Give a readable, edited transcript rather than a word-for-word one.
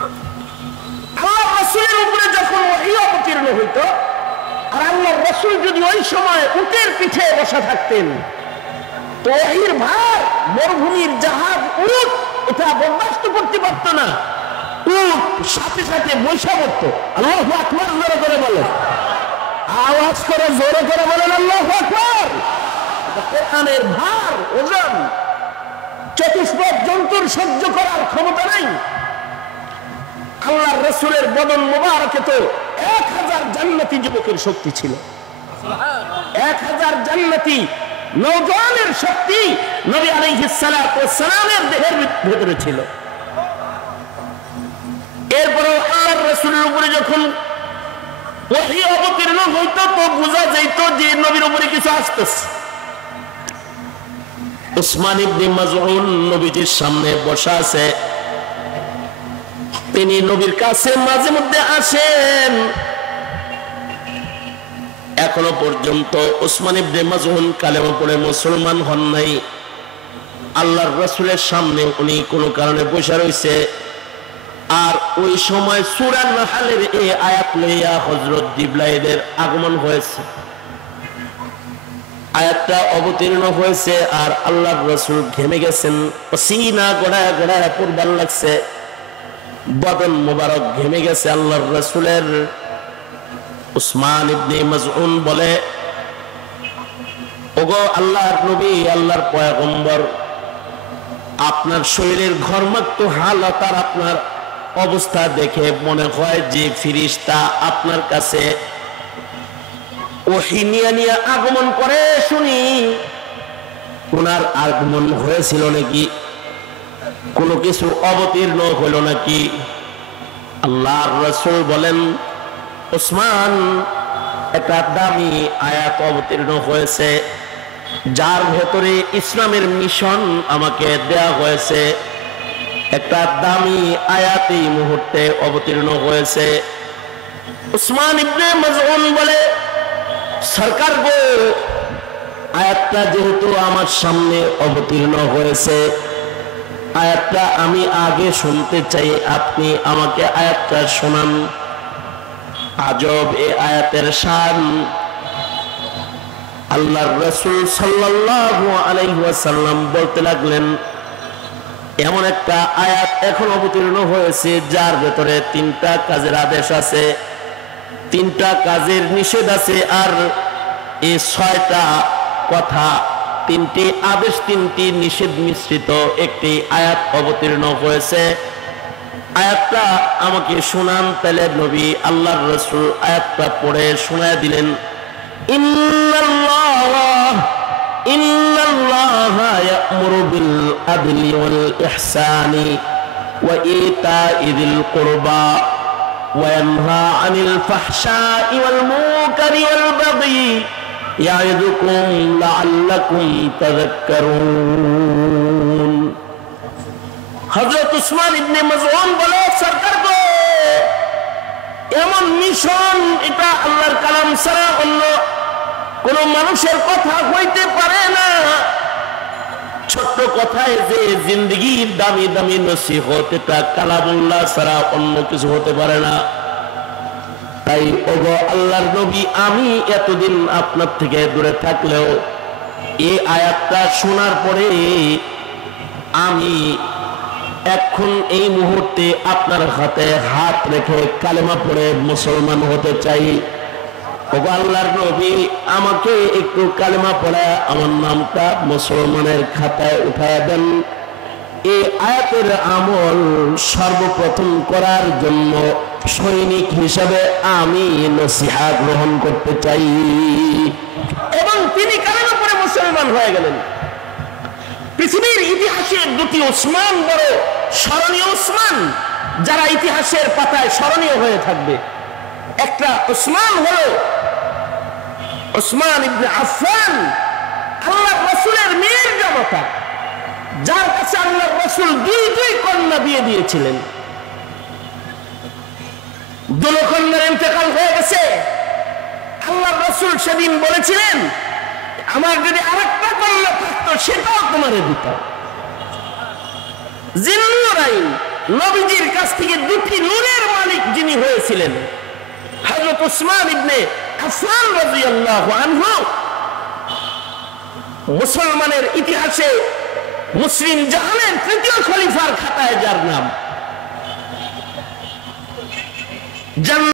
আল্লাহ রাসূলের উপরে যখন ওহী অবতীর্ণ হইত, আর আল্লাহ রাসূল যদি ওই সময় উটের পিঠে বসা থাকতেন, তো ওহীর ভার মরুভূমির জাহাজ উট এটা বরদাস্ত করতে পারত না। উট সাথে সাথে বৈশা পড়ত। আল্লাহু আকবার, জোরে করে বলেন, আওয়াজ করে জোরে করে বলেন আল্লাহু আকবার। কোরআনের ভার, ওজন চতুষ্পদ জন্তুর সহ্য করার ক্ষমতা নাই। আল্লাহর রাসূলের বদন মোবারকে তো 1000 জান্নাতি যুবকের শক্তি ছিল। 1000 জান্নাতি নওজওয়ানের শক্তি নবী আলাইহিস সালাতু ওয়াস সালামের দেহের ভিতরে ছিল। এরপরে আল্লাহর রাসূলের উপরে যখন ওহী অবতীর্ণ হইতো, তো বোঝা যাইত যে নবীর উপরে কিছু আসতেছে। উসমান ইবনে মাযউন নবীজির সামনে বসা আছে, তিনি নবীর কাছে মাঝে মধ্যে আসেন। এখনো পর্যন্ত উসমান ইবনে মাযউন কালেমা পড়ে মুসলমান হন নাই। আল্লাহর রাসূলের সামনে উনি কোনো কারণে বসে রয়েছে, আর ওই সময় সূরা নাহলের এই আয়াত লইয়া হযরত জিবরাইলের আগমন হয়েছে। আয়াতটা অবতীর্ণ হয়েছে, আর আল্লাহর রাসূল ঘেমে গেছেন, পসিনা গড়ায় গড়ায় পড়বার লাগছে, বদন মোবারক ঘেমে গেছে আল্লাহর রাসূলের। উসমান ইবনে মাযউন বলে, ওগো আল্লাহর নবী, আল্লাহর পয়গম্বর, আপনার শরীরের ঘর্মাক্ত হালত আর আপনার অবস্থা দেখে মনে হয় যে ফেরেশতা আপনার কাছে ওহী নিয়ে আগমন করে। শুনি ওনার আগমন হয়েছিল নাকি, কোনো কিছু অবতীর্ণ হইল নাকি? আল্লাহর রাসূল বলেন, উসমান, একটা দামি আয়াত অবতীর্ণ হয়েছে, যার ভেতরে ইসলামের মিশন আমাকে দেয়া হয়েছে। একটা দামি আয়াত এই মুহূর্তে অবতীর্ণ হয়েছে। উসমান ইবনে মাযউন বলে, সরকার গো, আয়াতটা যেহেতু আমার সামনে অবতীর্ণ হয়েছে, আয়াতটা আমি আগে শুনতে চাই, আপনি আমাকে আয়াতটা শোনান। আজব এই আয়াতের শান। আল্লাহর রাসূল সাল্লাল্লাহু আলাইহি ওয়াসাল্লাম বলতে লাগলেন, এমন একটা আয়াত এখন অবতীর্ণ হয়েছে যার ভেতরে 3টা কাজের আদেশ আছে, 3টা কাজের নিষেধ আছে, আর এই 6টা কথা, 3টি আদেশ 3টি নিষেধ মিশ্রিত একটি আয়াত অবতীর্ণ হয়েছে। আয়াতটা আমাকে শোনান। তাহলে নবী আল্লাহর রাসূল আয়াতটা পড়ে শোনায় দিলেন। ইন্নাল্লাহা ইয়া'মুরু বিল আদলি ওয়াল ইহসানি ওয়া ইতা'i যিল কুরবা ওয়া ইয়ানহা আনিল ফাহশা'i ওয়াল মুনকারি ওয়াল বাগই ইয়া'iদুকুম লা'আল্লাকুম তাযাক্কারুন। হযরত উসমান ইবনে মাযউন বলে, সরকার গো, এমন মিশন, এটা আল্লাহর কালাম ছাড়া অন্য কোন মানুষের কথা হইতে পারে না। ছোট্ট কথায় যে জিন্দেগির দামি দামি নসিহত, এটা কালামুল্লাহ ছাড়া অন্য কিছু হতে পারে না। তাই ওগো আল্লাহর নবী, আমি এতদিন আপনার থেকে দূরে থাকলেও এই আয়াতটা শোনার পরে আমি এখন এই মুহূর্তে আপনার হাতে হাত রেখে কালেমা পড়ে মুসলমান হতে চাই। ওগো আল্লাহর নবী, আমাকে একটু কালেমা পড়ে আমার নামটা মুসলমানের খাতায় উঠায় দেন। এই আয়াতের আমল সর্বপ্রথম করার জন্য সৈনিক হিসাবে আমি নসিহত গ্রহণ করতে চাই। এবং তিনি কালেমা পড়ে মুসলমান হয়ে গেলেন। পৃথিবীর ইতিহাসে 2টি ওসমান বড় স্মরণীয় ওসমান, যারা ইতিহাসের পাতায় স্মরণীয় হয়ে থাকবে। একটা ওসমান হলো ওসমান ইবনে আফফান, আল্লাহর রাসূলের মেয়ের জামাতা, যার কাছে আল্লাহর রাসূল 2 কন্যা বিয়ে দিয়েছিলেন। 2 কন্যার ইন্তেকাল হয়ে গেছে। আল্লাহর রাসূল সেদিন বলেছিলেন, আমার যদি আরেকটা কন্যা থাকতো সেটাও তোমারে দিতাম। জিন্নুরাইন, নবীজির কাছ থেকে দুটি নূরের মালিক যিনি হয়েছিলেন, হযরত উসমান ইবনে আফফান রাদিয়াল্লাহু আনহু, মুসলমানের ইতিহাসে মুসলিম জাহানের তৃতীয় খলিফার খাতায় যার নাম